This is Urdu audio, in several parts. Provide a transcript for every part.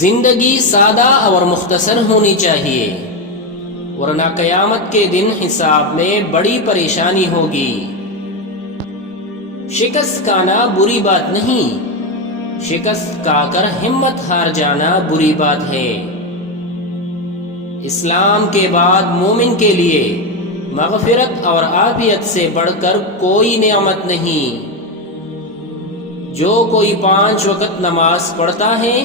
زندگی سادہ اور مختصر ہونی چاہیے، ورنہ قیامت کے دن حساب میں بڑی پریشانی ہوگی۔ شکست کھانا بری بات نہیں، شکست کھا کر ہمت ہار جانا بری بات ہے۔ اسلام کے بعد مومن کے لیے مغفرت اور عافیت سے بڑھ کر کوئی نعمت نہیں۔ جو کوئی 5 وقت نماز پڑھتا ہے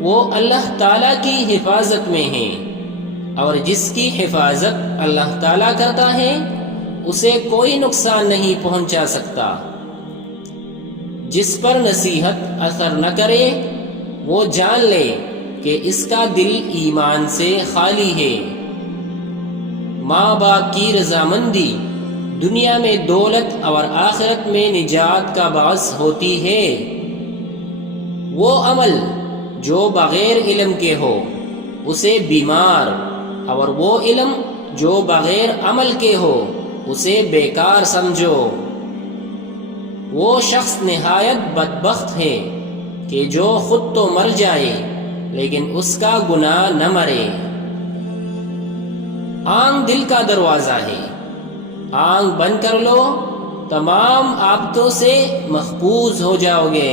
وہ اللہ تعالیٰ کی حفاظت میں ہے، اور جس کی حفاظت اللہ تعالیٰ کرتا ہے اسے کوئی نقصان نہیں پہنچا سکتا۔ جس پر نصیحت اثر نہ کرے وہ جان لے کہ اس کا دل ایمان سے خالی ہے۔ ماں باپ کی رضامندی دنیا میں دولت اور آخرت میں نجات کا باعث ہوتی ہے۔ وہ عمل جو بغیر علم کے ہو اسے بیمار، اور وہ علم جو بغیر عمل کے ہو اسے بیکار سمجھو۔ وہ شخص نہایت بدبخت ہے کہ جو خود تو مر جائے لیکن اس کا گناہ نہ مرے۔ آنکھ دل کا دروازہ ہے، آنکھ بند کر لو تمام آفتوں سے محفوظ ہو جاؤ گے۔